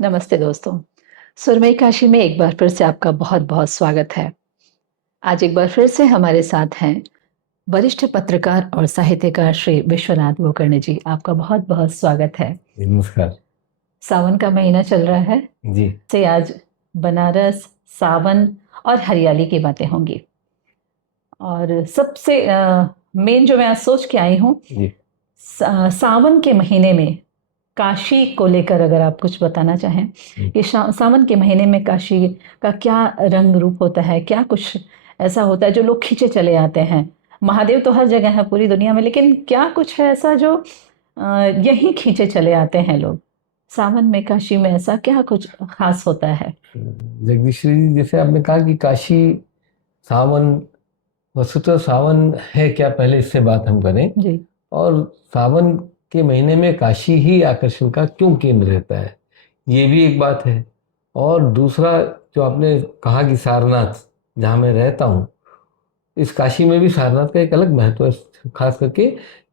नमस्ते दोस्तों। सुरमई काशी में एक बार फिर से आपका बहुत-बहुत स्वागत है। आज एक बार फिर से हमारे साथ हैं वरिष्ठ पत्रकार और साहित्यकार श्री विश्वनाथ गोकर्ण जी। आपका बहुत-बहुत स्वागत है। नमस्कार। सावन का महीना चल रहा है। जी। से आज बनारस, सावन और हरियाली की बातें होंगी। और सबसे मेन जो मैं आज सोच के आई हूँ, जी। सावन के महीने में काशी को लेकर अगर आप कुछ बताना चाहें कि सावन के महीने में काशी का क्या रंग रूप होता है, क्या कुछ ऐसा होता है जो लोग खींचे चले आते हैं। महादेव तो हर जगह है पूरी दुनिया में, लेकिन क्या कुछ है ऐसा जो यहीं खींचे चले आते हैं लोग। सावन में काशी में ऐसा क्या कुछ खास होता है? जगदीश्वरी जी, जैसे आपने कहा कि काशी सावन, वस्तुतः सावन है क्या, पहले इससे बात हम करें। जी। और सावन के महीने में काशी ही आकर्षण का क्यों केंद्र रहता है, ये भी एक बात है। और दूसरा जो आपने कहा कि सारनाथ, जहाँ मैं रहता हूँ, इस काशी में भी सारनाथ का एक अलग महत्व है, खास करके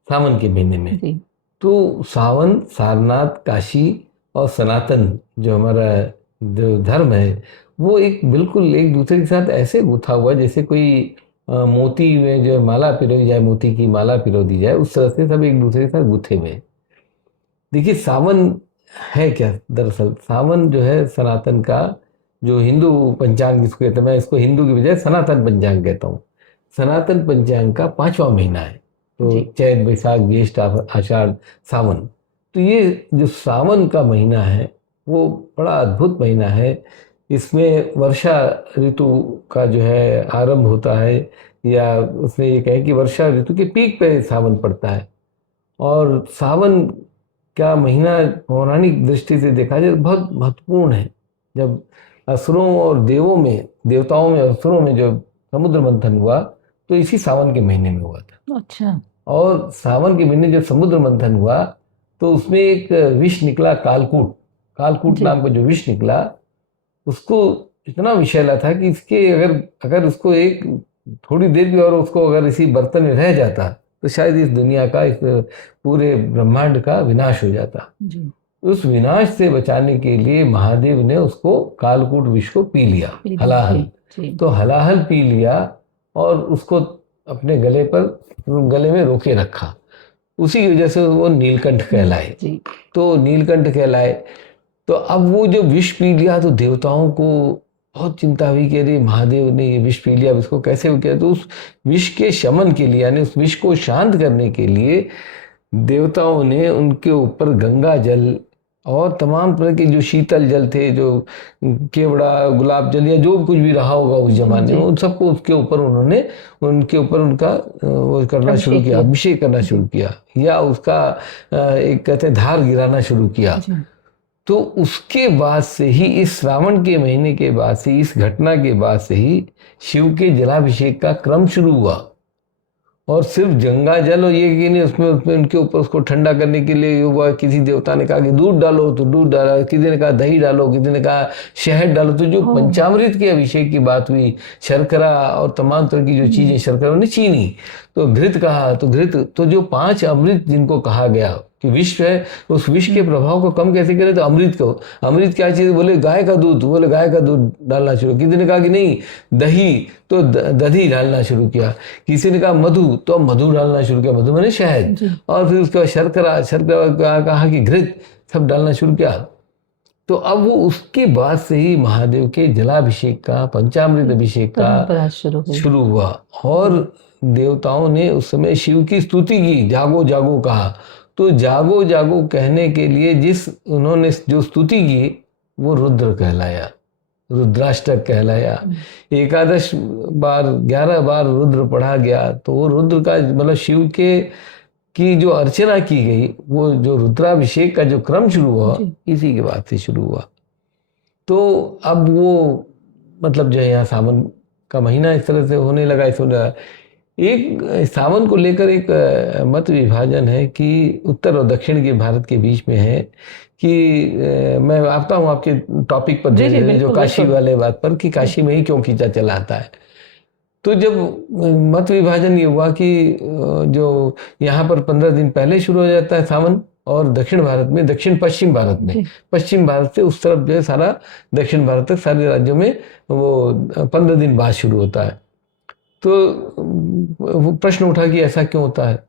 सावन के महीने में। जी। तो सावन, सारनाथ, काशी और सनातन जो हमारा जो धर्म है, वो एक बिल्कुल एक दूसरे के साथ ऐसे गुथा हुआ जैसे कोई मोती में जो माला पिरोई जाए, मोती की माला पिरो दी जाए, उस तरह से सब एक दूसरे के साथ गुथे हुए हैं। देखिए, सावन है क्या? दरअसल सावन जो है सनातन का, जो हिंदू पंचांग जिसको कहते हैं, मैं इसको हिंदू की बजाय सनातन पंचांग कहता हूँ। सनातन पंचांग का 5वां महीना है। तो चैत, बैसाख, ज्येष्ठ, आषाढ़, सावन। तो ये जो सावन का महीना है वो बड़ा अद्भुत महीना है। इसमें वर्षा ऋतु का जो है आरंभ होता है, या उसने ये कहे कि वर्षा ऋतु के पीक पे सावन पड़ता है। और सावन का महीना पौराणिक दृष्टि से देखा जाए तो बहुत महत्वपूर्ण है। जब असुरों और देवों में, देवताओं में, असुरों में जो समुद्र मंथन हुआ तो इसी सावन के महीने में हुआ था। अच्छा। और सावन के महीने जब समुद्र मंथन हुआ तो उसमें एक विष निकला, कालकूट। कालकूट नाम का जो विष निकला, उसको इतना विषैला था कि इसके अगर उसको एक थोड़ी देर भी और उसको अगर इसी बर्तन में रह जाता तो शायद इस दुनिया का, इस पूरे ब्रह्मांड का विनाश हो जाता। जी। उस विनाश से बचाने के लिए महादेव ने उसको, कालकूट विष को पी लिया, हलाहल। तो हलाहल पी लिया और उसको अपने गले में रोके रखा। उसी की वजह से वो नीलकंठ कहलाए। तो नीलकंठ कहलाए। तो अब वो जो विष पी लिया तो देवताओं को बहुत चिंता हुई कि अरे महादेव ने ये विष पी लिया, इसको कैसे हो गया। तो उस विष के शमन के लिए, यानी उस विष को शांत करने के लिए देवताओं ने उनके ऊपर गंगा जल और तमाम तरह के जो शीतल जल थे, जो केवड़ा, गुलाब जल या जो कुछ भी रहा होगा उस जमाने में, उन सबको उनके ऊपर उनका वो करना शुरू किया, अभिषेक करना शुरू किया, या उसका एक कहते हैं धार गिराना शुरू किया। तो उसके बाद से ही, इस श्रावण के महीने के बाद से, इस घटना के बाद से ही शिव के जलाभिषेक का क्रम शुरू हुआ। और सिर्फ गंगा जल और ये कि नहीं, उसमें उनके ऊपर उसको ठंडा करने के लिए हुआ। किसी देवता ने कहा कि दूध डालो तो दूध डाला, किसी ने कहा दही डालो, किसी ने कहा शहद डालो। तो जो पंचामृत के अभिषेक की बात हुई, शर्करा और तमाम तरह की जो चीजें, शर्करा ने चीनी, तो घृत कहा, तो घृत, तो जो 5 अमृत जिनको कहा गया कि विष है, उस विष के प्रभाव को कम कैसे करें, तो अमृत को। अमृत क्या चीज? बोले गाय का दूध, बोले गाय का दूध डालना शुरू। किसी ने कहा कि नहीं दही, तो दही डालना शुरू किया। किसी ने कहा मधु, तो मधु डालना शुरू किया, मधु मैंने शहद। और फिर उसके बाद शर्करा कहा कि घृत, सब डालना शुरू किया। तो अब वो उसके बाद से ही महादेव के जलाभिषेक का, पंचामृत अभिषेक का शुरू हुआ। और देवताओं ने उस समय शिव की स्तुति की, जागो जागो कहा। तो जागो जागो कहने के लिए उन्होंने जो स्तुति की वो रुद्र कहलाया, रुद्राष्टक कहलाया। 11 बार रुद्र पढ़ा गया तो वो रुद्र का मतलब शिव की जो अर्चना की गई, वो जो रुद्राभिषेक का जो क्रम शुरू हुआ, इसी के बाद से शुरू हुआ। तो अब वो मतलब जो है यहाँ सावन का महीना इस तरह से होने लगा। एक सावन को लेकर एक मत विभाजन है कि उत्तर और दक्षिण के भारत के बीच में है कि मैं आता हूँ आपके टॉपिक पर, जो काशी वाले बात पर, कि काशी में ही क्यों खींचा चला आता है। तो जब मत विभाजन ये हुआ कि जो यहाँ पर 15 दिन पहले शुरू हो जाता है सावन, और दक्षिण भारत में, दक्षिण पश्चिम भारत में, पश्चिम भारत से उस तरफ जो है सारा दक्षिण भारत तक सारे राज्यों में वो 15 दिन बाद शुरू होता है। तो वो प्रश्न उठा कि ऐसा क्यों होता है।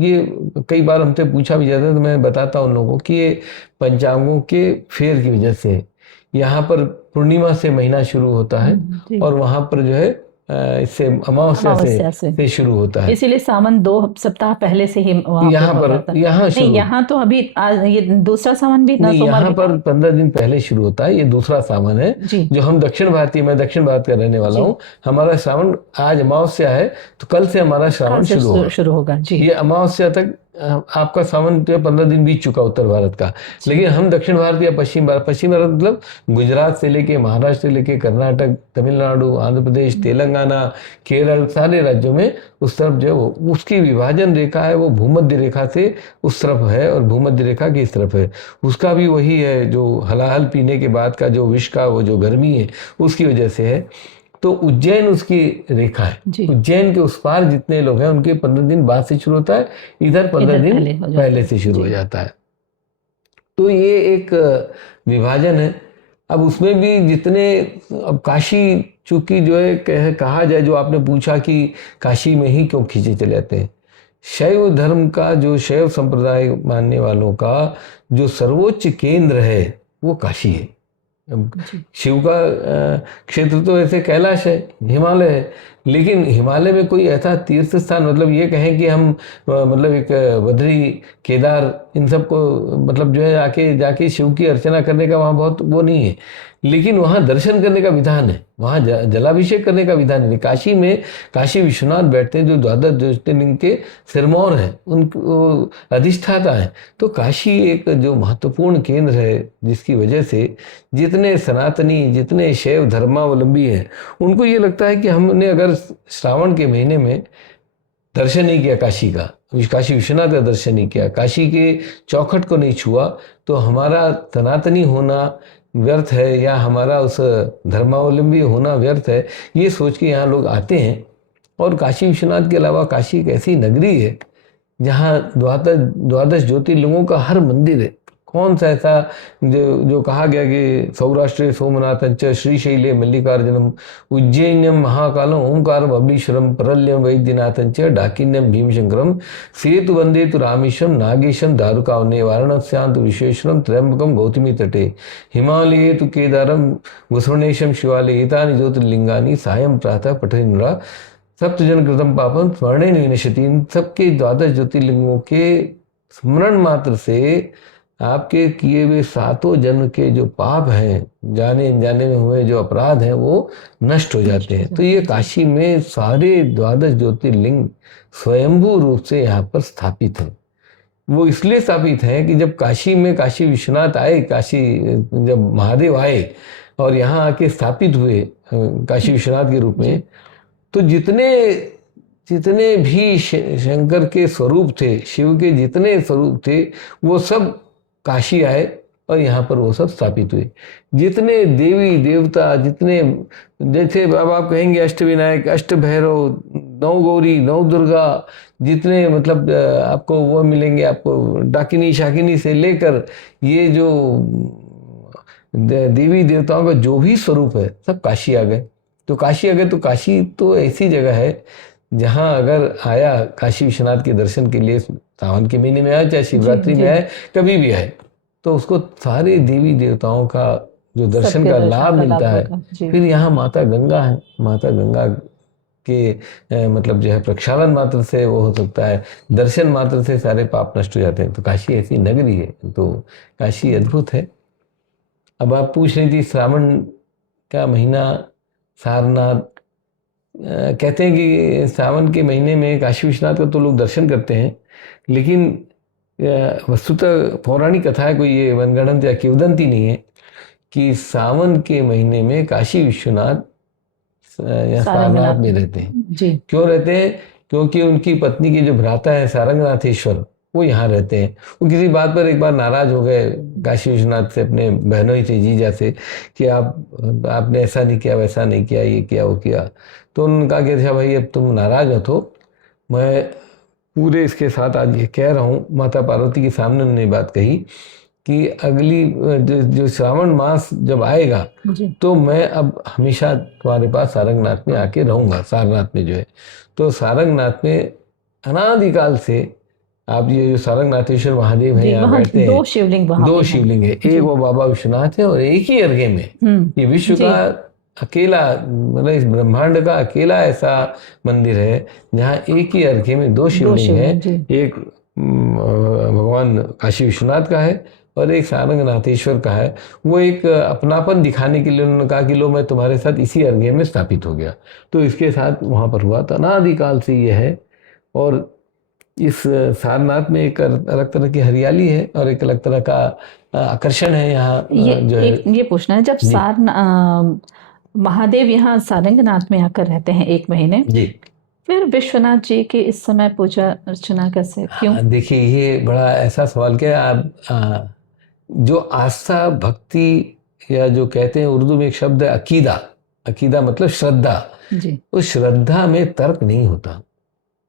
ये कई बार हमसे पूछा भी जाता है, तो मैं बताता हूँ उन लोगों को कि ये पंचांगों के फेर की वजह से है। यहाँ पर पूर्णिमा से महीना शुरू होता है और वहाँ पर जो है इससे अमावस्या से शुरू होता है। इसीलिए सावन 2 सप्ताह पहले से ही यहाँ पर नहीं, यहाँ तो अभी आज ये दूसरा सावन भी नहीं, यहाँ पर 15 दिन पहले शुरू होता है। ये दूसरा सावन है जो हम दक्षिण भारतीय, मैं दक्षिण भारत का रहने वाला हूँ। हमारा श्रावण, आज अमावस्या है तो कल से हमारा श्रावण शुरू होगा। ये अमावस्या तक आपका सावन जो 15 दिन बीत चुका उत्तर भारत का। लेकिन हम दक्षिण भारत या पश्चिम भारत मतलब गुजरात से लेके महाराष्ट्र से लेके कर्नाटक, तमिलनाडु, आंध्र प्रदेश, तेलंगाना, केरल, सारे राज्यों में उस तरफ जो है उसकी विभाजन रेखा है वो भूमध्य रेखा से उस तरफ है और भूमध्य रेखा की इस तरफ है। उसका भी वही है जो हलाहल पीने के बाद का जो विष का वो जो गर्मी है उसकी वजह से है। तो उज्जैन उसकी रेखा है। उज्जैन के उस पार जितने लोग हैं उनके 15 दिन बाद से शुरू होता है, इधर 15 दिन पहले से शुरू हो जाता है। तो ये एक विभाजन है। अब उसमें भी जितने, अब काशी चूंकि जो है कहा जाए, जो आपने पूछा कि काशी में ही क्यों खींचे चले जाते हैं, शैव धर्म का जो शैव संप्रदाय मानने वालों का जो सर्वोच्च केंद्र है वो काशी है। शिव का क्षेत्र तो ऐसे कैलाश है, हिमालय है, लेकिन हिमालय में कोई ऐसा तीर्थ स्थान, मतलब ये कहें कि हम मतलब एक बद्री, केदार, इन सब को मतलब जो है आके जाके शिव की अर्चना करने का वहाँ बहुत वो नहीं है। लेकिन वहाँ दर्शन करने का विधान है, वहाँ जलाभिषेक करने का विधान है। काशी में काशी विश्वनाथ बैठते हैं जो द्वादश ज्योतिर्लिंग के सिरमौर हैं, उनको अधिष्ठाता हैं। तो काशी एक जो महत्वपूर्ण केंद्र है जिसकी वजह से जितने सनातनी, जितने शैव धर्मावलंबी हैं उनको ये लगता है कि हमने अगर श्रावण के महीने में दर्शन नहीं किया काशी का, काशी विश्वनाथ का दर्शन नहीं किया, काशी के चौखट को नहीं छुआ, तो हमारा सनातनी होना व्यर्थ है या हमारा उस धर्मावलंबी होना व्यर्थ है। ये सोच के यहाँ लोग आते हैं। और काशी विश्वनाथ के अलावा काशी एक ऐसी नगरी है जहाँ द्वादश ज्योतिर्लिंगों का हर मंदिर है। कौन सा ऐसा जो कहा गया कि सौराष्ट्रे सोमनाथंच, श्रीशैले मल्लिकार्जुनम, उज्जैन्यम महाकालम, ओंकार बबलीश्वरम, परल्यम वैद्यनाथंच, डाकिन्यम भीमशंकरम, सेतु वंदे तु रामेशम, नागेशम दारुकावने, वाराणस्यांत विश्वेश्वरम, त्र्यंबकम गौतमी तटे, हिमालये तु केदारम, घुसवणेशम शिवालय, एतानि ज्योतिर्लिंगानि सायं प्रातः पठेन्द्रा सप्तजन कृतम पापम स्मरणे विनश्यति। इन सबके द्वादश ज्योतिर्लिंगों के स्मरण मात्र से आपके किए हुए 7 जन्म के जो पाप हैं, जाने अनजाने में हुए जो अपराध हैं, वो नष्ट हो जाते हैं। तो ये काशी में सारे द्वादश ज्योतिर्लिंग स्वयंभू रूप से यहाँ पर स्थापित हैं। वो इसलिए स्थापित हैं कि जब काशी में काशी विश्वनाथ आए, काशी जब महादेव आए और यहाँ आके स्थापित हुए काशी विश्वनाथ के रूप में, तो जितने भी शंकर के स्वरूप थे, शिव के जितने स्वरूप थे, वो सब काशी आए और यहाँ पर वो सब स्थापित हुए। जितने देवी देवता, जितने, जैसे अब आप कहेंगे अष्टविनायक, अष्टभैरव, 9 गौरी, 9 दुर्गा, जितने मतलब आपको वो मिलेंगे, आपको डाकिनी शाकिनी से लेकर ये जो देवी देवताओं का जो भी स्वरूप है सब काशी आ गए। तो काशी आ गए, तो काशी तो ऐसी जगह है जहाँ अगर आया काशी विश्वनाथ के दर्शन के लिए, सावन के महीने में आए, चाहे शिवरात्रि में आए, कभी भी आए, तो उसको सारे देवी देवताओं का जो दर्शन का लाभ मिलता है। फिर यहाँ माता गंगा है, माता गंगा के मतलब जो है प्रक्षालन मात्र से वो हो सकता है, दर्शन मात्र से सारे पाप नष्ट हो जाते हैं। तो काशी ऐसी नगरी है, तो काशी अद्भुत है। अब आप पूछ रही थी श्रावण का महीना, सारनाथ, कहते हैं कि सावन के महीने में काशी विश्वनाथ का तो लोग दर्शन करते हैं, लेकिन वस्तुतः पौराणिक कथा है, कोई ये मनगढ़ंत या किंवदंती नहीं है कि सावन के महीने में काशी विश्वनाथ या सारनाथ में रहते हैं। क्यों रहते हैं? क्योंकि उनकी पत्नी के जो भ्राता है सारंगनाथेश्वर, वो यहाँ रहते हैं। वो किसी बात पर एक बार नाराज हो गए काशी विश्वनाथ से, अपने बहनों ही थे, जीजा से, कि आपने ऐसा नहीं किया, वैसा नहीं किया, ये किया, वो किया। तो उन्होंने कहा कि अच्छा भाई, अब तुम नाराज हो तो मैं पूरे इसके साथ आज ये कह रहा हूँ, माता पार्वती के सामने उन्होंने बात कही कि अगली जो श्रावण मास जब आएगा तो मैं अब हमेशा तुम्हारे पास सारंगनाथ में आके रहूंगा। सारनाथ में जो है, तो सारंगनाथ में अनादिकाल से आप ये जो सारंगनाथेश्वर महादेव हैं यहाँ बैठते हैं, दो शिवलिंग है, एक वो बाबा विश्वनाथ है और एक ही अर्घे में ये विश्व का अकेला, मतलब इस ब्रह्मांड का अकेला ऐसा मंदिर है जहाँ एक ही अर्घे में दो शिवलिंग है। एक भगवान काशी विश्वनाथ का है और एक सारंगनाथेश्वर का है। वो एक अपनापन दिखाने के लिए उन्होंने कहा कि लो मैं तुम्हारे साथ इसी अर्घे में स्थापित हो गया, तो इसके साथ वहाँ पर हुआ। तो अनादिकाल से ये है। और इस सारनाथ में एक अलग तरह की हरियाली है और एक अलग तरह का आकर्षण है यहाँ। ये पूछना है, जब महादेव यहाँ सारंगनाथ में आकर रहते हैं 1 महीने जी, फिर विश्वनाथ जी की इस समय पूजा अर्चना कैसे, क्यों? देखिए ये बड़ा ऐसा सवाल क्या आप जो आस्था भक्ति या जो कहते हैं उर्दू में एक शब्द है अकीदा, अकीदा मतलब श्रद्धा जी। उस श्रद्धा में तर्क नहीं होता।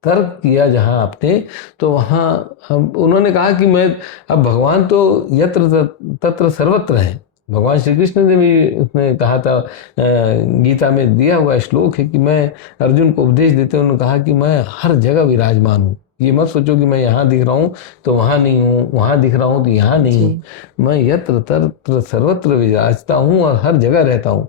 तर्क किया जहां आपने तो वहां उन्होंने कहा कि मैं अब भगवान तो यत्र तत्र सर्वत्र हैं। भगवान श्री कृष्ण ने भी उसने कहा था, गीता में दिया हुआ श्लोक है कि मैं अर्जुन को उपदेश देते उन्होंने कहा कि मैं हर जगह विराजमान हूँ। ये मत सोचो कि मैं यहाँ दिख रहा हूँ तो वहाँ नहीं हूँ, वहाँ दिख रहा हूँ तो यहाँ नहीं हूँ। मैं यत्र तत्र सर्वत्र विराजता हूँ और हर जगह रहता हूँ।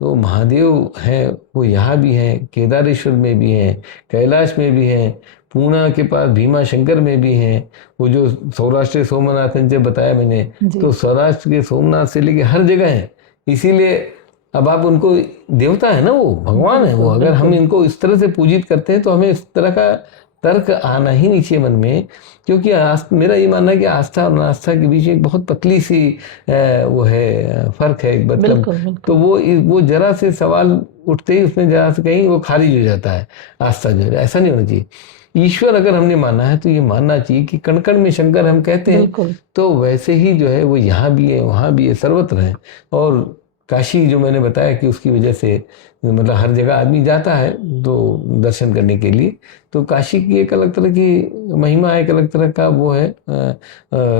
तो महादेव हैं वो यहाँ भी हैं, केदारेश्वर में भी हैं, कैलाश में भी हैं, पूना के पास भीमा शंकर में भी हैं। वो जो सौराष्ट्र सोमनाथ जो बताया मैंने, तो सौराष्ट्र के सोमनाथ से लेके हर जगह हैं। इसीलिए अब आप उनको देवता है ना, वो भगवान है वो। अगर हम इनको इस तरह से पूजित करते हैं तो हमें इस तरह का तर्क आना ही नहीं चाहिए मन में, क्योंकि मेरा ये मानना है कि आस्था और नास्था के बीच एक बहुत पतली सी वो है, फर्क है मतलब। तो वो जरा से सवाल उठते ही उसमें जरा से कहीं वो खारिज हो जाता है। आस्था जो है ऐसा नहीं होना चाहिए। ईश्वर अगर हमने माना है तो ये मानना चाहिए कि कण कण में शंकर हम कहते हैं, तो वैसे ही जो है वो यहाँ भी है वहाँ भी है, सर्वत्र है। और काशी जो मैंने बताया कि उसकी वजह से मतलब हर जगह आदमी जाता है तो दर्शन करने के लिए, तो काशी की एक अलग तरह की महिमा, एक अलग तरह का वो है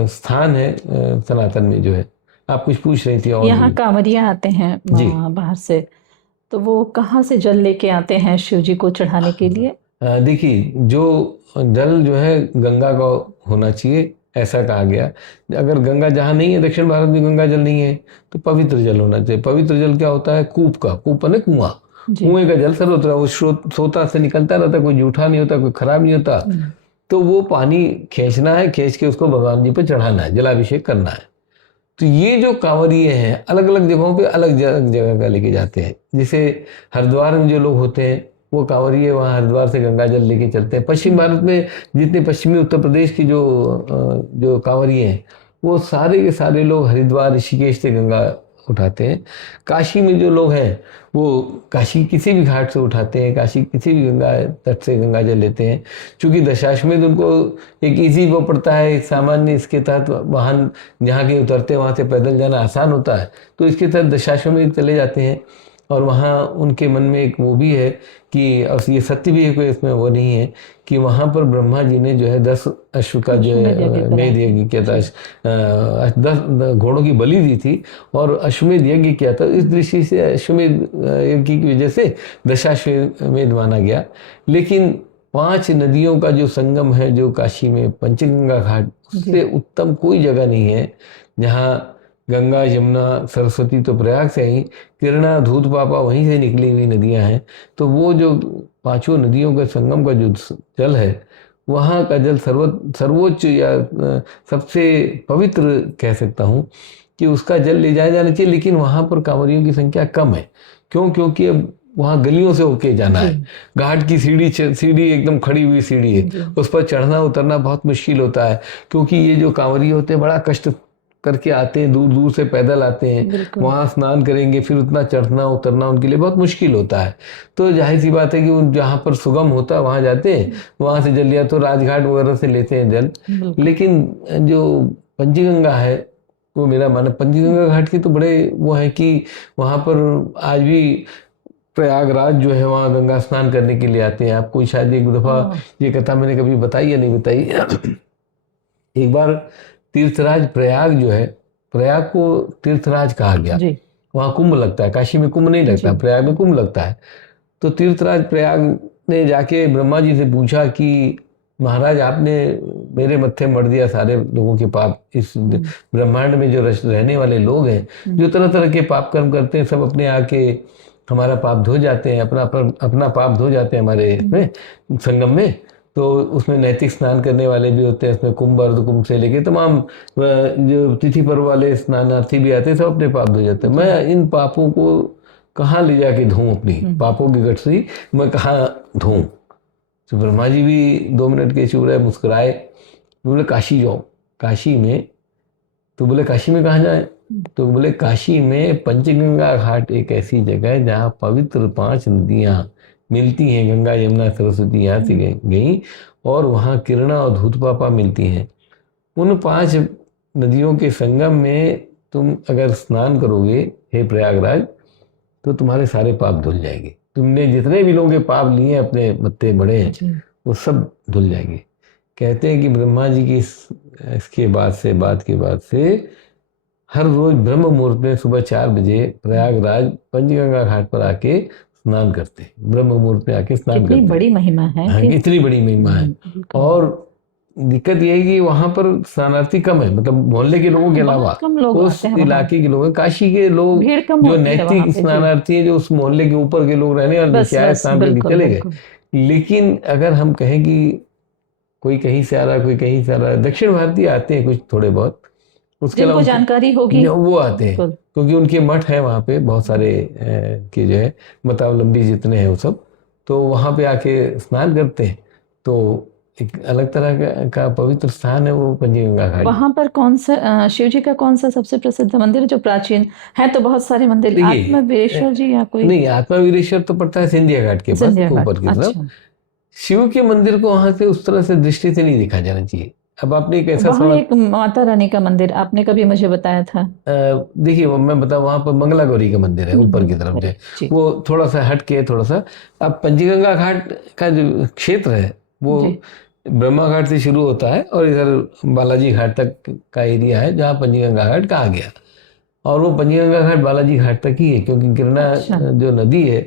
स्थान है सनातन में जो है। आप कुछ पूछ रही थी। और यहाँ कांवरिया आते हैं बाहर से, तो वो कहाँ से जल लेके आते हैं शिव जी को चढ़ाने के लिए? देखिए जो जल जो है गंगा का होना चाहिए, ऐसा कहा गया। अगर गंगा जहाँ नहीं है, दक्षिण भारत में गंगा जल नहीं है, तो पवित्र जल होना चाहिए। पवित्र जल क्या होता है? कूप का, कूप है कुआं, कुएं का जल सर्वत्र वो सोता से निकलता रहता, कोई जूठा नहीं होता, कोई खराब नहीं होता। तो वो पानी खींचना है, खींच के उसको भगवान जी पर चढ़ाना है, जलाभिषेक करना है। तो ये जो कांवरिये हैं अलग अलग जगहों पे अलग जगह का लेके जाते हैं। जैसे हरिद्वार में जो लोग होते हैं वो कांवरिये वहाँ हरिद्वार से गंगा जल लेके चलते हैं। पश्चिम भारत में जितने पश्चिमी उत्तर प्रदेश की जो कांवरिये हैं वो सारे के सारे लोग हरिद्वार ऋषिकेश से गंगा उठाते हैं। काशी में जो लोग हैं वो काशी किसी भी घाट से उठाते हैं, काशी किसी भी गंगा तट से गंगा जल लेते हैं। चूँकि दशाश्वमेध उनको एक इजी वो पड़ता है, सामान्य इसके तहत वाहन जहाँ के उतरते हैं वहाँ से पैदल जाना आसान होता है, तो इसके तहत दशाश्वमेध चले जाते हैं। और वहाँ उनके मन में एक वो भी है कि, और ये सत्य भी है, कोई इसमें वो नहीं है, कि वहाँ पर ब्रह्मा जी ने जो है 10 अश्व का जो है मेध यज्ञ किया था, 10 घोड़ों की बलि दी थी और अश्वमेध यज्ञ किया था। इस दृष्टि से अश्वमेध यज्ञ की वजह से दशाश्वमेध माना गया। लेकिन 5 नदियों का जो संगम है जो काशी में पंचगंगा घाट, उससे उत्तम कोई जगह नहीं है जहाँ गंगा यमुना सरस्वती तो प्रयाग से ही, किरणा धूत पापा वहीं से निकली हुई नदियां हैं। तो वो जो 5 नदियों के संगम का जो जल है वहाँ का जल सर्वोच्च या सबसे पवित्र कह सकता हूँ कि उसका जल ले जाया जाना चाहिए। लेकिन वहाँ पर कांवरियों की संख्या कम है। क्यों? क्योंकि अब वहाँ गलियों से होके जाना है। घाट की सीढ़ी एकदम खड़ी हुई सीढ़ी है, उस पर चढ़ना उतरना बहुत मुश्किल होता है। क्योंकि ये जो कांवरिये होते हैं बड़ा कष्ट करके आते हैं, दूर दूर से पैदल आते हैं, वहाँ स्नान करेंगे, फिर उतना चढ़ना उतरना उनके लिए बहुत मुश्किल होता है। तो जाहिर सी बात है कि उन जहाँ पर सुगम होता है वहाँ जाते हैं, वहाँ से जल लिया तो राजघाट वगैरह से लेते हैं जल। लेकिन जो पंचगंगा है वो मेरा मानना, पंचगंगा घाट की तो बड़े वो है कि वहाँ पर आज भी प्रयागराज जो है वहाँ गंगा स्नान करने के लिए आते हैं। आपको शायद एक दफ़ा ये कथा मैंने कभी बताई या नहीं बताई। एक बार तीर्थराज प्रयाग जो है, प्रयाग को तीर्थराज कहा गया। वहाँ कुंभ लगता है, काशी में कुंभ नहीं लगता, प्रयाग में कुंभ लगता है। तो तीर्थराज प्रयाग ने जाके ब्रह्मा जी से पूछा कि महाराज आपने मेरे मत्थे मर दिया सारे लोगों के पाप। इस ब्रह्मांड में जो रहने वाले लोग हैं, जो तरह तरह के पाप कर्म करते हैं, सब अपने आके हमारा पाप धो जाते हैं, अपना पाप धो जाते हैं हमारे में संगम में। तो उसमें नैतिक स्नान करने वाले भी होते हैं, उसमें कुंभ अर्ध कुंभ से लेके तमाम जो तिथि पर्व वाले स्नानार्थी भी आते हैं, सब अपने पाप धो जाते हैं। मैं इन पापों को कहाँ ले जाके धोऊं, अपनी पापों की गठरी मैं कहाँ धोऊं। तो ब्रह्मा जी भी 2 मिनट के चुप रहे, मुस्कुराए, बोले काशी जाओ। काशी में? तो बोले काशी में कहाँ जाए? तो बोले काशी में पंचगंगा घाट एक ऐसी जगह है जहाँ पवित्र 5 नदियाँ मिलती हैं, गंगा यमुना सरस्वती यहाँ से गई, और वहाँ किरणा और धूतपापा मिलती हैं। उन 5 नदियों के संगम में तुम अगर स्नान करोगे हे प्रयागराज, तो तुम्हारे सारे पाप धुल जाएंगे। तुमने जितने भी लोगों के पाप लिए अपने मत्थे बड़े हैं, वो सब धुल जाएंगे। कहते हैं कि ब्रह्मा जी की इसके बाद से बात के बाद से हर रोज ब्रह्म मुहूर्त में सुबह 4 बजे प्रयागराज पंचगंगा घाट पर आके स्नान करते हैं। ब्रह्म मुहूर्त में आके स्नान करते हैं। बड़ी महिमा है। हाँ, इतनी बड़ी महिमा है। और दिक्कत यह है कि वहां पर स्नानार्थी कम है, मतलब मोहल्ले के लोगों के अलावा उस इलाके के लोग, काशी के लोग जो नैतिक स्नानार्थी है, जो उस मोहल्ले के ऊपर के लोग रहने वाले स्नान करके चले गए। लेकिन अगर हम कहें कि कोई कहीं से आ रहा, कोई कहीं से आ रहा, दक्षिण भारतीय आते हैं कुछ थोड़े बहुत, उसके अलावा जानकारी होगी वो आते हैं, क्योंकि उनके मठ है वहाँ पे बहुत सारे के जो है मतावलंबी जितने हैं वो सब, तो वहाँ पे आके स्नान करते हैं। तो एक अलग तरह का पवित्र स्थान है वो पंचगंगा घाट। वहाँ पर कौन सा शिव जी का कौन सा सबसे प्रसिद्ध मंदिर जो प्राचीन है? तो बहुत सारे मंदिर, आत्मावीरेश्वर जी या कोई नहीं? आत्मावीरेश्वर तो पड़ता है सिंधिया घाट के पास ऊपर की तरफ। शिव के मंदिर को वहां से उस तरह से दृष्टि से नहीं देखा जाना चाहिए। अब आपने एक ऐसा सवाल, एक माता रानी का मंदिर आपने कभी मुझे बताया था। देखिए मैं बताऊं, वहां पर मंगला गौरी का मंदिर है ऊपर की तरफ जो, वो थोड़ा सा हट के थोड़ा सा। अब पंचगंगा घाट का जो क्षेत्र है वो ब्रह्मा घाट से शुरू होता है और इधर बालाजी घाट तक का एरिया है जहाँ पंचगंगा घाट कहा गया। और वो पंचगंगा घाट बालाजी घाट तक ही है, क्योंकि गिरना जो नदी है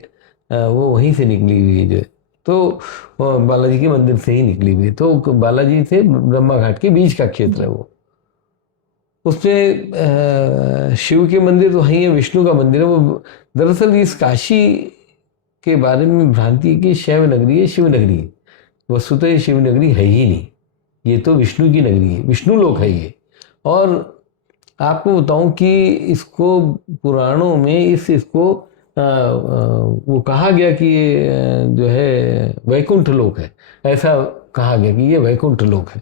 वो वहीं से निकली हुई है, जो तो बालाजी के मंदिर से ही निकली हुई। तो बालाजी से ब्रह्मा घाट के बीच का क्षेत्र है वो। उसमें शिव के मंदिर तो वहीं है, विष्णु का मंदिर है वो। दरअसल इस काशी के बारे में भ्रांति है कि शैव नगरी है, शिव नगरी है। वस्तुतः ये शिव नगरी है ही नहीं, ये तो विष्णु की नगरी है, विष्णु लोक है ये। और आपको बताऊं कि इसको पुराणों में इसको वो कहा गया कि ये जो है वैकुंठ लोक है, ऐसा कहा गया कि ये वैकुंठ लोक है।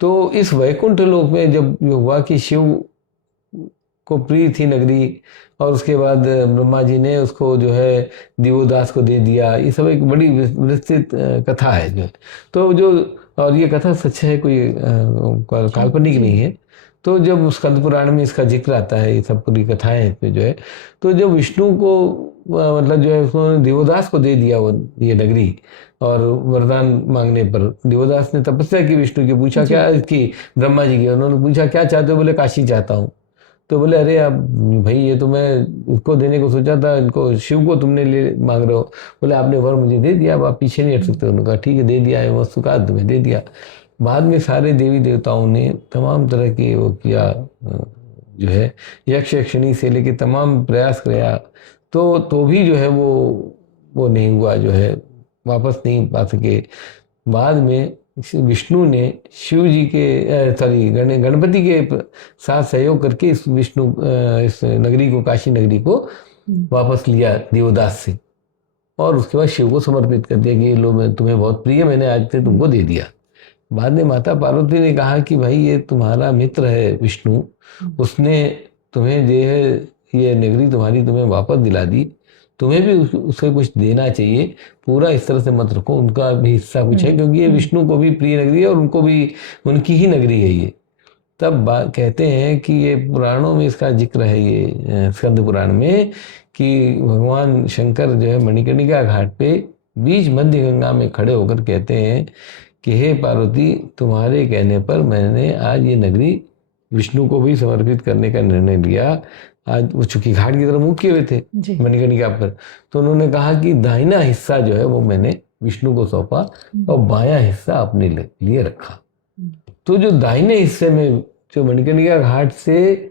तो इस वैकुंठ लोक में जब ये हुआ कि शिव को प्रिय थी नगरी, और उसके बाद ब्रह्मा जी ने उसको जो है दिवोदास को दे दिया, ये सब एक बड़ी विस्तृत कथा है जो। तो जो, और ये कथा सच है, कोई काल्पनिक नहीं है। तो जब स्कंद पुराण में इसका जिक्र आता है, ये सब पूरी कथाएं हैं जो है, तो जब विष्णु को मतलब जो है उसने दिवोदास को दे दिया वो ये नगरी, और वरदान मांगने पर दिवोदास ने तपस्या की विष्णु की, पूछा क्या इसकी, ब्रह्मा जी की, उन्होंने पूछा क्या चाहते हो? बोले काशी चाहता हूँ। तो बोले अरे अब भाई ये तो मैं उसको देने को सोचा था, इनको शिव को तुमने ले मांग रहे हो। बोले आपने वर मुझे दे दिया, अब आप पीछे नहीं हट सकते। उन्होंने कहा ठीक है दे दिया है, वस्तु का तुम्हें दे दिया। बाद में सारे देवी देवताओं ने तमाम तरह के वो किया, जो है यक्ष यक्षिणी से लेके तमाम प्रयास किया, तो भी जो है वो नहीं हुआ, जो है वापस नहीं पा सके। बाद में विष्णु ने शिव जी के गणपति के साथ सहयोग करके इस नगरी को, काशी नगरी को वापस लिया दिवोदास से, और उसके बाद शिव को समर्पित कर दिया कि ये लो मैं तुम्हें बहुत प्रिय, मैंने आज से तुमको दे दिया। बाद में माता पार्वती ने कहा कि भाई ये तुम्हारा मित्र है विष्णु, उसने तुम्हें जो है ये नगरी तुम्हारी तुम्हें वापस दिला दी, तुम्हें भी उसे कुछ देना चाहिए, पूरा इस तरह से मत रखो, उनका भी हिस्सा कुछ है, क्योंकि ये विष्णु को भी प्रिय नगरी है और उनको भी उनकी ही नगरी है ये। तब कहते हैं कि ये पुराणों में इसका जिक्र है, ये स्कंद पुराण में, कि भगवान शंकर जो है मणिकर्णिका घाट पे बीच मध्य गंगा में खड़े होकर कहते हैं कि हे पार्वती, तुम्हारे कहने पर मैंने आज ये नगरी विष्णु को भी समर्पित करने का निर्णय लिया। आज वो चूंकि घाट की तरफ मुँह किए हुए थे मणिकर्णिका पर, तो उन्होंने कहा कि दाहिना हिस्सा जो है वो मैंने विष्णु को सौंपा और बायां हिस्सा अपने लिए रखा। तो जो दाहिने हिस्से में, जो मणिकर्णिका घाट से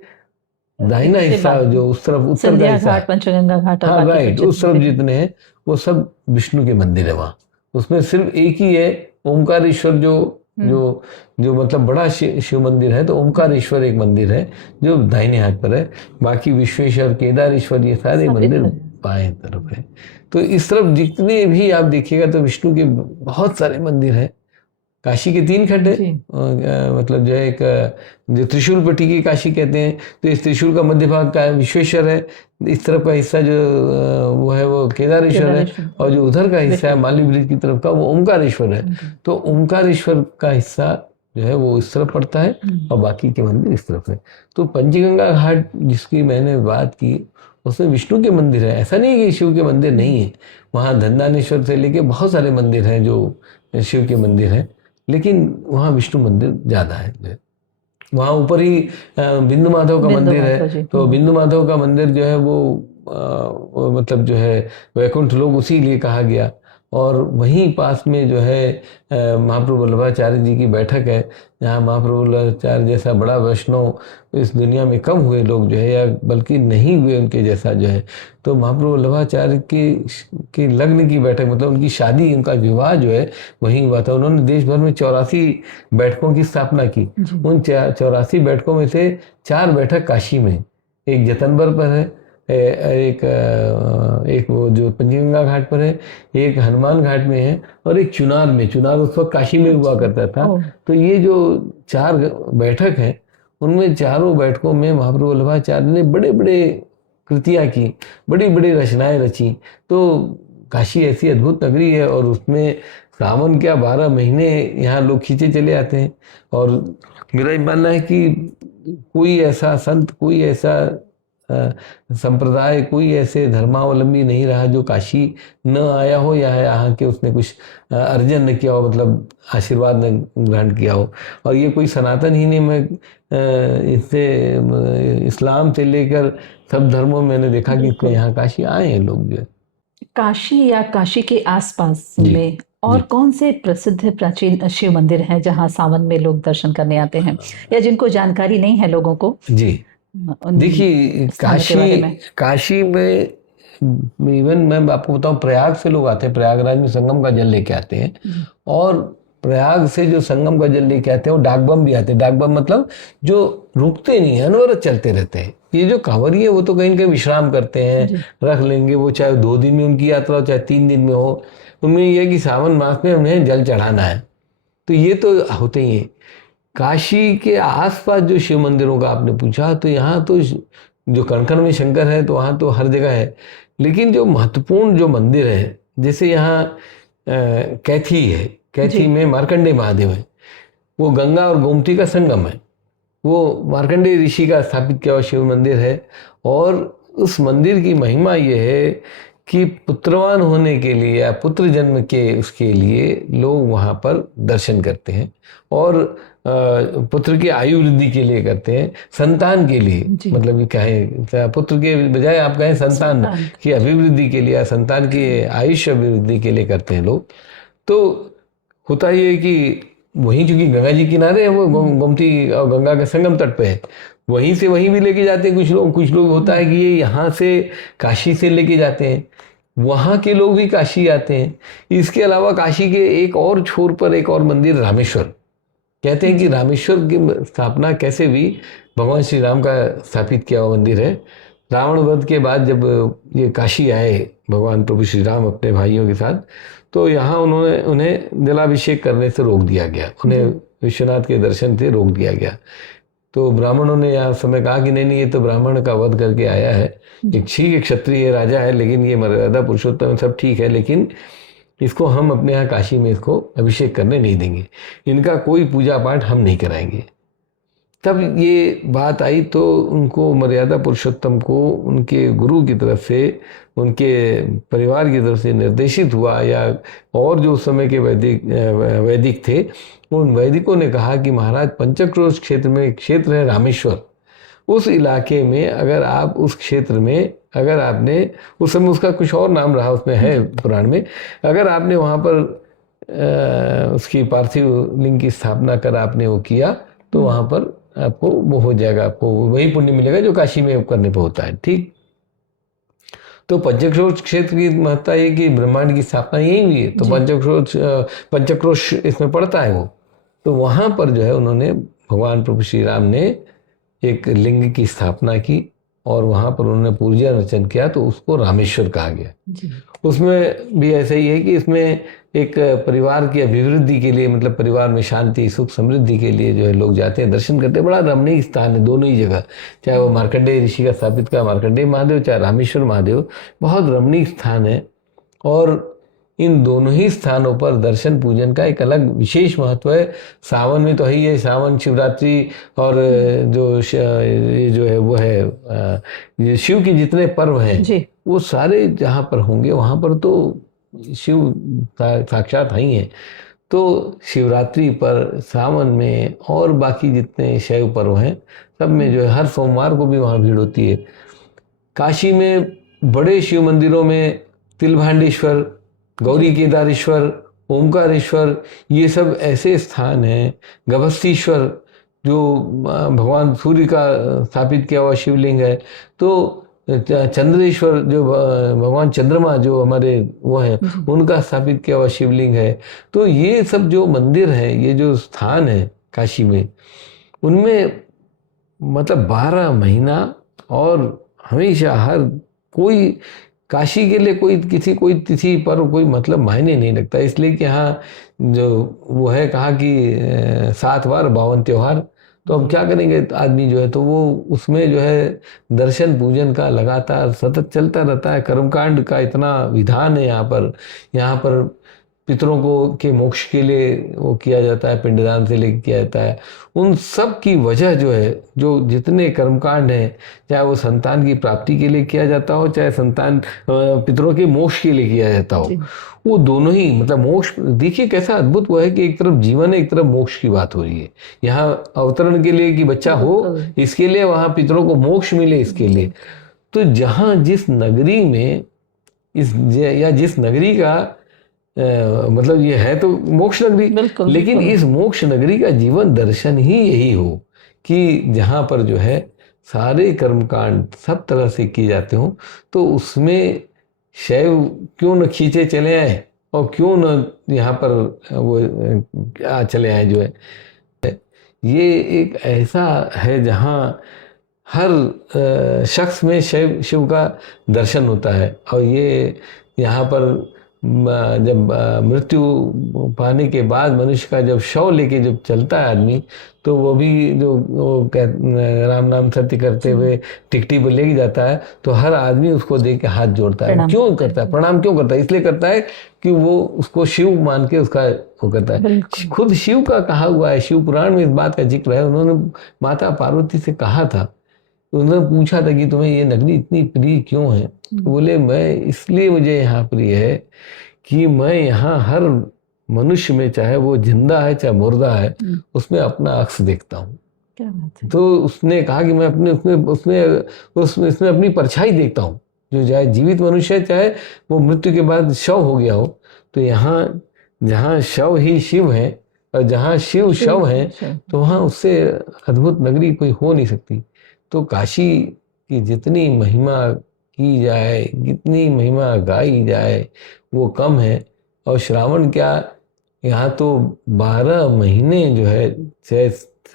दाहिना हिस्सा, जो उस तरफ उत्तर का हिस्सा, पंचगंगा घाट, हाँ राइट, उस तरफ जितने हैं वो सब विष्णु के मंदिर है। वहाँ उसमें सिर्फ एक ही है ओमकारेश्वर, जो मतलब बड़ा शिव मंदिर है, तो ओमकारेश्वर एक मंदिर है जो दाहिने हाथ पर है। बाकी विश्वेश्वर, केदारेश्वर, ये सारे मंदिर बाएं तरफ है। तो इस तरफ जितने भी आप देखिएगा तो विष्णु के बहुत सारे मंदिर हैं। काशी के 3 खंड है, मतलब जो एक जो त्रिशूल पट्टी की काशी कहते हैं, तो इस त्रिशूल का मध्य भाग का विश्वेश्वर है, इस तरफ का हिस्सा जो वो है वो केदारेश्वर है, और जो उधर का हिस्सा है माली ब्रिज की तरफ का वो ओमकारेश्वर है। तो ओमकारेश्वर का हिस्सा जो है वो इस तरफ पड़ता है और बाकी के मंदिर इस तरफ है। तो पंचगंगा घाट जिसकी मैंने बात की उसमें विष्णु के मंदिर है, ऐसा नहीं कि शिव के मंदिर नहीं है। वहाँ धन्दानेश्वर से लेके बहुत सारे मंदिर हैं जो शिव के मंदिर हैं, लेकिन वहाँ विष्णु मंदिर ज़्यादा है। वहाँ ऊपर ही बिंदु माधव का मंदिर है, तो बिंदु माधव का मंदिर जो है वो मतलब जो है वैकुंठ लोक उसी लिए कहा गया। और वहीं पास में जो है महाप्रभु वल्लभाचार्य जी की बैठक है, जहाँ महाप्रभु वल्लभाचार्य जैसा बड़ा वैष्णव इस दुनिया में कम हुए लोग जो है, या बल्कि नहीं हुए उनके जैसा जो है। तो महाप्रभु वल्लभाचार्य की लग्न की बैठक, मतलब उनकी शादी, उनका विवाह जो है वहीं हुआ था। उन्होंने देश भर में 84 बैठकों की स्थापना की। उन 84 बैठकों में से 4 बैठक काशी में, एक जतनबर पर है, एक वो जो पंचगंगा घाट पर है, एक हनुमान घाट में है, और एक चुनार में। चुनार उस वक्त काशी में हुआ करता था। तो ये जो 4 बैठक हैं, उनमें चारों बैठकों में महाप्रभु वल्लभाचार्य ने बड़े बड़े कृतियाँ की, बड़ी बड़ी रचनाएं रची। तो काशी ऐसी अद्भुत नगरी है, और उसमें सावन क्या 12 महीने यहाँ लोग खींचे चले आते हैं। और मेरा ये मानना है कि कोई ऐसा संत, कोई ऐसा संप्रदाय, कोई ऐसे धर्मावलंबी नहीं रहा जो काशी न आया हो, या यहाँ के उसने कुछ अर्जन न किया हो, मतलब आशीर्वाद न ग्रहण किया हो। और ये कोई सनातन ही नहीं, मैं इससे इस्लाम से लेकर सब धर्मों में मैंने देखा कि यहाँ काशी आए हैं लोग। जो काशी या काशी के आसपास में और कौन से प्रसिद्ध प्राचीन शिव मंदिर हैं जहाँ सावन में लोग दर्शन करने आते हैं, या जिनको जानकारी नहीं है लोगों को? जी देखिए, काशी में इवन मैं आपको बताऊं, प्रयाग से लोग आते हैं, प्रयागराज में संगम का जल लेके आते हैं। और प्रयाग से जो संगम का जल लेके आते हैं वो डाकबम भी आते हैं। डाकबम मतलब जो रुकते नहीं है, अनवरत चलते रहते हैं। ये जो कांवरिये है वो तो कहीं न कहीं विश्राम करते हैं, रख लेंगे, वो चाहे 2 दिन में उनकी यात्रा हो चाहे 3 दिन में हो। उनमें यह है कि सावन मास में उन्हें जल चढ़ाना है, तो ये तो होते ही है। काशी के आसपास जो शिव मंदिरों का आपने पूछा, तो यहाँ तो जो कणकण में शंकर है तो वहाँ तो हर जगह है। लेकिन जो महत्वपूर्ण जो मंदिर है, जैसे यहाँ कैथी है, कैथी में मार्कंडेय महादेव है, वो गंगा और गोमती का संगम है। वो मार्कंडेय ऋषि का स्थापित किया हुआ शिव मंदिर है। और उस मंदिर की महिमा ये है कि पुत्रवान होने के लिए या पुत्र जन्म के उसके लिए लोग वहाँ पर दर्शन करते हैं, और पुत्र की आयु वृद्धि के लिए करते हैं, संतान के लिए, मतलब ये कहें पुत्र के बजाय आप कहें संतान की अभिवृद्धि के लिए या संतान की आयुष्य अभिवृद्धि के लिए करते हैं लोग। तो होता ये है कि वहीं चूंकि गंगा जी किनारे है, वो गोमती और गंगा के संगम तट पे है, वहीं से वहीं भी लेके जाते हैं कुछ लोग होता है कि ये यहाँ से काशी से लेके जाते हैं, वहाँ के लोग भी काशी आते हैं। इसके अलावा काशी के एक और छोर पर एक और मंदिर रामेश्वर, कहते हैं कि रामेश्वर की स्थापना कैसे हुई, भगवान श्री राम का स्थापित किया हुआ मंदिर है। रावण वध के बाद जब ये काशी आए भगवान प्रभु श्री राम अपने भाइयों के साथ, तो यहाँ उन्हें जलाभिषेक करने से रोक दिया गया, उन्हें विश्वनाथ के दर्शन से रोक दिया गया। तो ब्राह्मणों ने यहाँ समय कहा कि नहीं, ये तो ब्राह्मण का वध करके आया है, एक ठीक क्षत्रिय राजा है, लेकिन ये मर्यादा पुरुषोत्तम सब ठीक है, लेकिन इसको हम अपने यहाँ काशी में इसको अभिषेक करने नहीं देंगे, इनका कोई पूजा पाठ हम नहीं कराएंगे। तब ये बात आई तो उनको मर्यादा पुरुषोत्तम को उनके गुरु की तरफ से, उनके परिवार की तरफ से निर्देशित हुआ, या और जो उस समय के वैदिक थे उन वैदिकों ने कहा कि महाराज पंचक्रोश क्षेत्र में एक क्षेत्र है रामेश्वर, उस इलाके में अगर आप उस क्षेत्र में अगर आपने, उस समय उसका कुछ और नाम रहा उसमें है पुराण में, अगर आपने वहाँ पर उसकी पार्थिव लिंग की स्थापना कर आपने वो किया तो वहाँ पर आपको वो हो जाएगा, आपको वही पुण्य मिलेगा जो काशी में करने पे होता है। ठीक, तो पंचक्रोश क्षेत्र की महत्ता है कि ब्रह्मांड की स्थापना यही हुई है, तो पंचक्रोश इसमें पड़ता है वो। तो वहाँ पर जो है उन्होंने, भगवान प्रभु श्री राम ने एक लिंग की स्थापना की और वहाँ पर उन्होंने पूजा अर्चन किया, तो उसको रामेश्वर कहा गया। उसमें भी ऐसा ही है कि इसमें एक परिवार की अभिवृद्धि के लिए, मतलब परिवार में शांति सुख समृद्धि के लिए जो है लोग जाते हैं, दर्शन करते हैं। बड़ा रमणीय स्थान है दोनों ही जगह, चाहे वो मार्कंडेय ऋषि का स्थापित का मार्कंडेय महादेव, चाहे रामेश्वर महादेव, बहुत रमणीय स्थान है। और इन दोनों ही स्थानों पर दर्शन पूजन का एक अलग विशेष महत्व है। सावन में तो है ही है, सावन शिवरात्रि और जो है वो है ये शिव के जितने पर्व हैं वो सारे जहाँ पर होंगे वहाँ पर तो शिव साक्षात ही हैं। तो शिवरात्रि पर, सावन में और बाकी जितने शैव पर्व हैं सब में जो है हर सोमवार को भी वहाँ भीड़ होती है। काशी में बड़े शिव मंदिरों में तिलभांडेश्वर, गौरी केदारेश्वर, ओमकारेश्वर, ये सब ऐसे स्थान हैं। गभस्तीश्वर जो भगवान सूर्य का स्थापित किया हुआ शिवलिंग है। तो चंद्रेश्वर जो भगवान चंद्रमा जो हमारे वो हैं उनका स्थापित किया हुआ शिवलिंग है। तो ये सब जो मंदिर हैं, ये जो स्थान है काशी में, उनमें मतलब 12 महीना और हमेशा हर कोई काशी के लिए कोई तिथि पर कोई मतलब मायने नहीं लगता, इसलिए कि यहाँ जो वो है कहा कि 7 बार 52 त्योहार। तो अब क्या करेंगे आदमी जो है, तो वो उसमें जो है दर्शन पूजन का लगातार सतत चलता रहता है। कर्मकांड का इतना विधान है यहाँ पर पितरों को के मोक्ष के लिए वो किया जाता है, पिंडदान से लेकर किया जाता है। उन सब की वजह जो है, जो जितने कर्मकांड हैं, चाहे वो संतान की प्राप्ति के लिए किया जाता हो, चाहे संतान पितरों के मोक्ष के लिए किया जाता हो, वो दोनों ही मतलब मोक्ष। देखिए कैसा अद्भुत वो है कि एक तरफ जीवन है, एक तरफ मोक्ष की बात हो रही है। यहाँ अवतरण के लिए कि बच्चा हो, इसके लिए, वहाँ पितरों को मोक्ष मिले इसके लिए। तो जहाँ जिस नगरी में जिस नगरी का मतलब ये है तो मोक्ष नगरी, लेकिन इस मोक्ष नगरी का जीवन दर्शन ही यही हो कि जहाँ पर जो है सारे कर्मकांड सब तरह से किए जाते हो, तो उसमें शैव क्यों न खींचे चले आए और क्यों न यहाँ पर वो चले आए। जो है ये एक ऐसा है जहाँ हर शख्स में शिव का दर्शन होता है। और ये यहाँ पर जब मृत्यु पाने के बाद मनुष्य का जब शव लेके जब चलता है आदमी, तो वो भी जो राम नाम सत्य करते हुए टिकटी पर लेके जाता है, तो हर आदमी उसको देख के हाथ जोड़ता है। क्यों करता है? प्रणाम क्यों करता है? इसलिए करता है कि वो उसको शिव मान के उसका वो करता है। खुद शिव का कहा हुआ है, शिव पुराण में इस बात का जिक्र है। उन्होंने माता पार्वती से कहा था, उन्होंने पूछा था कि तुम्हें ये नगरी इतनी प्रिय क्यों है? तो बोले मैं इसलिए मुझे यहाँ प्रिय है कि मैं यहाँ हर मनुष्य में, चाहे वो जिंदा है चाहे मुर्दा है, उसमें अपना अक्स देखता हूँ। तो उसने कहा कि मैं उसमें इसमें अपनी परछाई देखता हूँ। जो चाहे जीवित मनुष्य है, चाहे वो मृत्यु के बाद शव हो गया हो, तो यहाँ जहाँ शव ही शिव है और जहाँ शिव शव है, तो वहाँ उससे अद्भुत नगरी कोई हो नहीं सकती। तो काशी की जितनी महिमा की जाए, जितनी महिमा गाई जाए, वो कम है। और श्रावण क्या, यहाँ तो 12 महीने जो है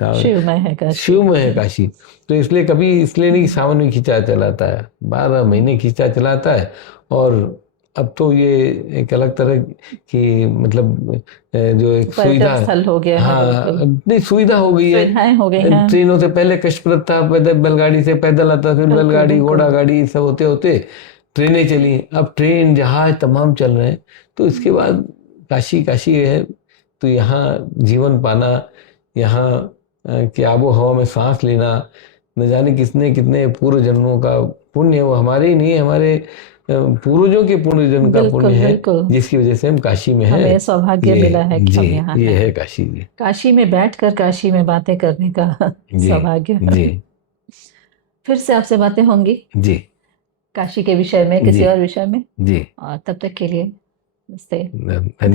शिवमय है काशी। तो इसलिए नहीं सावन में खींचा चलाता है, 12 महीने खींचा चलाता है। और अब तो ये एक अलग तरह की मतलब जो एक सुविधा हो गया है। हाँ, इतनी सुविधा हो गई है। ट्रेनों से पहले कष्टप्रद था, बैलगाड़ी से पैदल आता, फिर बैलगाड़ी, घोड़ा गाड़ी, सब होते होते ट्रेनें चली। अब ट्रेन जहाज तमाम चल रहे हैं। तो इसके बाद काशी है। तो यहाँ जीवन पाना, यहाँ कि आबो हवा में सांस लेना, न जाने कितने कितने पूर्व जन्मों का पुण्य है, वो हमारे ही नहीं, हमारे पूर्वजों के पुण्य जन्म का पुण्य बिल्कुल है, बिल्कुल, जिसकी वजह से हम काशी में हैं। हमें सौभाग्य ये मिला है कि हम जी, यहाँ ये हैं। है काशी जी। काशी में बैठकर काशी में बातें करने का जी सौभाग्य। जी फिर से आपसे बातें होंगी जी काशी के विषय में, किसी जी और विषय में। जी। और तब तक के लिए नमस्ते, धन्यवाद।